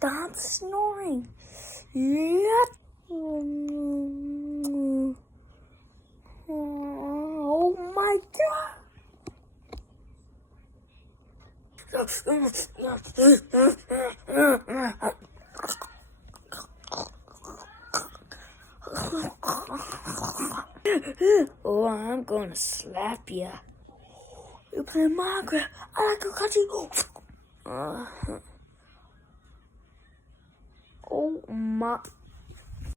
start snoring. Yep. Oh my God. Oh, I'm gonna slap ya. You play Margaret. I like to cut you. Oh my.